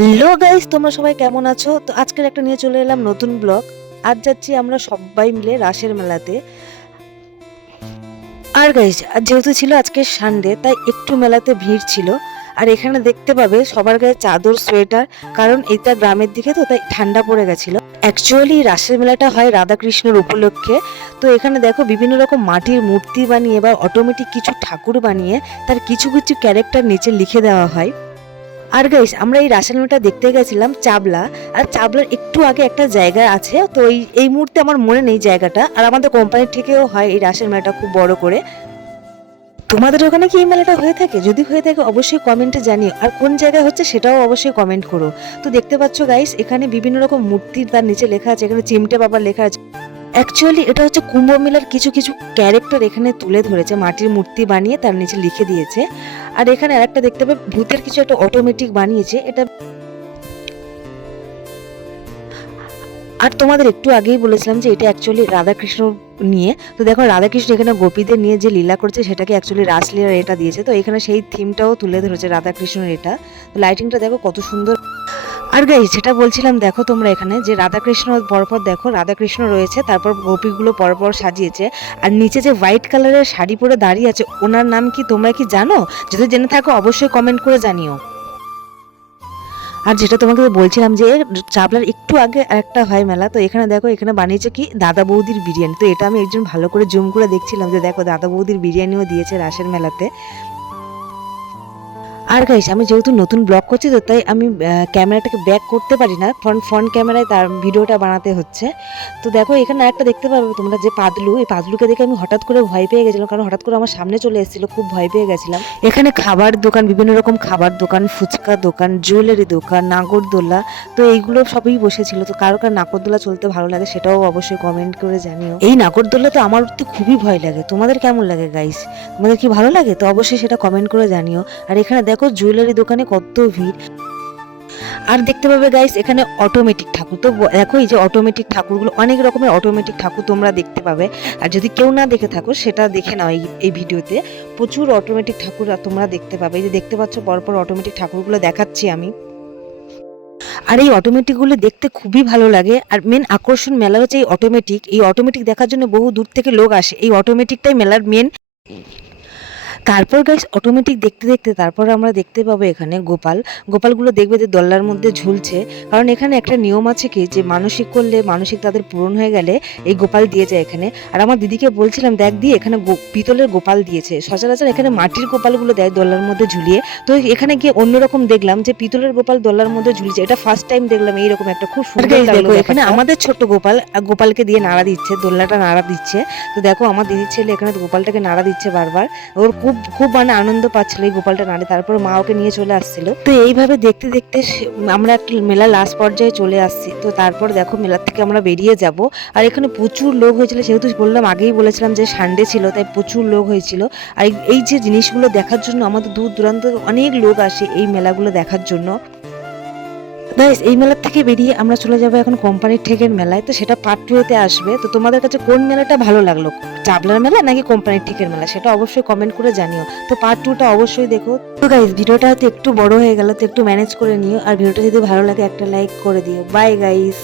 Hello guys, তোমরা সবাই কেমন আছো? তো আজকের একটা নিয়ে চলে এলাম নতুন ব্লগ। আজ যাচ্ছি আমরা সবাই মিলে রাসের মেলাতে। আর গাইস, যেহেতু ছিল আজকে সানডে, তাই একটু মেলাতে ভিড় ছিল। আর এখানে দেখতে পাবে সবার গায়ে চাদর, সোয়েটার, কারণ এটা গ্রামের দিকে তো, তাই ঠান্ডা পড়ে গেছিল। অ্যাকচুয়ালি রাসের মেলাটা হয় রাধাকৃষ্ণের উপলক্ষে। তো এখানে দেখো বিভিন্ন রকম মাটির মূর্তি বানিয়ে বা অটোমেটিক কিছু ঠাকুর বানিয়ে তার কিছু কিছু ক্যারেক্টার নিচে লিখে দেওয়া হয়। আর গাইস, আমরা এই রাসের মেলাটা দেখতে গেছিলাম চাবলা। আর চাবলার একটু আগে একটা জায়গা আছে, তো এই মুহূর্তে আমার মনে নেই জায়গাটা। আর আমাদের কোম্পানির থেকেও হয় এই রাসের মেলাটা খুব বড় করে। তোমাদের ওখানে কি এই মেলাটা হয়ে থাকে? যদি হয়ে থাকে অবশ্যই কমেন্টে জানিও, আর কোন জায়গায় হচ্ছে সেটাও অবশ্যই কমেন্ট করো। তো দেখতে পাচ্ছ গাইস, এখানে বিভিন্ন রকম মূর্তির তার নিচে লেখা আছে, এখানে চিমটে বাবা লেখা আছে। অ্যাকচুয়ালি এটা হচ্ছে কুম্ভ মেলার কিছু কিছু ক্যারেক্টার এখানে তুলে ধরেছে, মাটির মূর্তি বানিয়ে তার নিচে লিখে দিয়েছে। আর এখানে আরেকটা দেখতে পাবে ভূতের কিছু একটা অটোমেটিক বানিয়েছে এটা। আর তোমাদের একটু আগেই বলেছিলাম যে এটা অ্যাকচুয়ালি রাধাকৃষ্ণ নিয়ে। তো দেখো রাধাকৃষ্ণ এখানে গোপীদের নিয়ে যে লীলা করছে সেটাকে অ্যাকচুয়ালি রাসলীলার এটা দিয়েছে। তো এখানে সেই থিমটাও তুলে ধরেছে রাধাকৃষ্ণের এটা। তো লাইটিংটা দেখো কত সুন্দর। আর গাইস, যেটা বলছিলাম, দেখো তোমরা এখানে যে রাধাকৃষ্ণ পরপর দেখো রাধাকৃষ্ণ রয়েছে, তারপর গোপীগুলো পরপর সাজিয়েছে। আর নিচে যে হোয়াইট কালারের শাড়ি পরে দাঁড়িয়ে আছে, ওনার নাম কি তোমরা কি জানো? যদি জেনে থাকো অবশ্যই কমেন্ট করে জানিও। আর যেটা তোমাকে বলছিলাম যে চাবলার একটু আগে একটা হয় মেলা, তো এখানে দেখো এখানে বানিয়েছে কি দাদা বৌদির বিরিয়ানি। তো এটা আমি একজন ভালো করে জুম করে দেখছিলাম যে দেখো দাদা বৌদির বিরিয়ানিও দিয়েছে রাসের মেলাতে। আর গাইস, আমি যেহেতু নতুন ব্লগ করছি, তো তাই আমি ক্যামেরাটাকে ব্যাক করতে পারি না, ফ্রন্ট ক্যামেরায় তার ভিডিওটা বানাতে হচ্ছে। তো দেখো এখানে একটা দেখতে পাবে তোমরা যে পাদলু, এই পাদলুকে দেখে আমি হঠাৎ করে ভয় পেয়ে গেছিলাম, কারণ হঠাৎ করে আমার সামনে চলে এসেছিল, খুব ভয় পেয়ে গেছিলাম। এখানে খাবার দোকান, বিভিন্ন রকম খাবার দোকান, ফুচকা দোকান, জুয়েলারি দোকান, নাগরদোলা, তো এইগুলো সবই বসেছিল। তো কারো কার নাগরদোলা চলতে ভালো লাগে সেটাও অবশ্যই কমেন্ট করে জানিও। এই নাগরদোলা তো আমার তো খুবই ভয় লাগে, তোমাদের কেমন লাগে গাইস? তোমাদের কি ভালো লাগে? তো অবশ্যই সেটা কমেন্ট করে জানিও। আর এখানে দেখো জুয়েলারি দোকানে কত ভিড়। আর দেখতে পাবে গাইস এখানে অটোমেটিক ঠাকুর। তো দেখো এই যে অটোমেটিক ঠাকুরগুলো, অনেক রকমের অটোমেটিক ঠাকুর তোমরা দেখতে পাবে। আর যদি কেউ না দেখে থাকো সেটা দেখে নাও, এই ভিডিওতে প্রচুর অটোমেটিক ঠাকুর তোমরা দেখতে পাবে। এই যে দেখতে পাচ্ছ পরপর অটোমেটিক ঠাকুরগুলো দেখাচ্ছি আমি। আর এই অটোমেটিকগুলো দেখতে খুবই ভালো লাগে। আর মেন আকর্ষণ মেলা হচ্ছে এই অটোমেটিক দেখার জন্য বহু দূর থেকে লোক আসে। এই অটোমেটিকটাই মেলার মেন। তারপর গাইস অটোমেটিক দেখতে দেখতে তারপর আমরা দেখতে পাবো এখানে গোপালগুলো দেখবে যে দোলনার মধ্যে ঝুলছে। কারণ এখানে একটা নিয়ম আছে কি, যে মানসিক করলে মানসিক তাদের পূরণ হয়ে গেলে এই গোপাল দিয়ে যায় এখানে। আর আমার দিদিকে বলছিলাম দেখ দিয়ে এখানে পিতলের গোপাল দিয়েছে, সচরাচর এখানে মাটির গোপালগুলো দেয় দোলনার মধ্যে ঝুলিয়ে। তো এখানে গিয়ে অন্যরকম দেখলাম যে পিতলের গোপাল দোলনার মধ্যে ঝুলছে, এটা ফার্স্ট টাইম দেখলাম এইরকম একটা, খুব সুন্দর লাগলো। এখানে আমাদের ছোট্ট গোপালকে দিয়ে নাড়া দিচ্ছে, দোলনাটা নাড়া দিচ্ছে। তো দেখো আমার দিদির ছেলে এখানে গোপালটাকে নাড়া দিচ্ছে বারবার, ওর খুব খুব মানে আনন্দ পাচ্ছিল এই গোপালটা নাড়ে। তারপর মা ওকে নিয়ে চলে আসছিল। তো এইভাবে দেখতে দেখতে আমরা একটা মেলা লাস্ট পর্যায়ে চলে আসছি। তো তারপর দেখো মেলা থেকে আমরা বেরিয়ে যাব। আর এখানে প্রচুর লোক হয়েছিল, যেহেতু আগেই বলেছিলাম যে সানডে ছিল, তাই প্রচুর লোক হয়েছিল। আর এই যে জিনিসগুলো দেখার জন্য আমাদের দূর দূরান্ত অনেক লোক আসে এই মেলাগুলো দেখার জন্য। গাইস, এই মেলা থেকে বেরিয়ে আমরা চলে যাবো এখন কোম্পানির ঠেকের মেলায়। তো সেটা পার্ট 2 তে আসবে। তো তোমাদের কাছে কোন মেলাটা ভালো লাগলো, চাবলার মেলা নাকি কোম্পানির ঠেকের মেলা, সেটা অবশ্যই কমেন্ট করে জানিও। তো পার্ট 2টা অবশ্যই দেখো। তো গাইস, ভিডিওটা হয়তো একটু বড় হয়ে গেল, তো একটু ম্যানেজ করে নিও। আর ভিডিওটা যদি ভালো লাগে একটা লাইক করে দিও। Bye guys.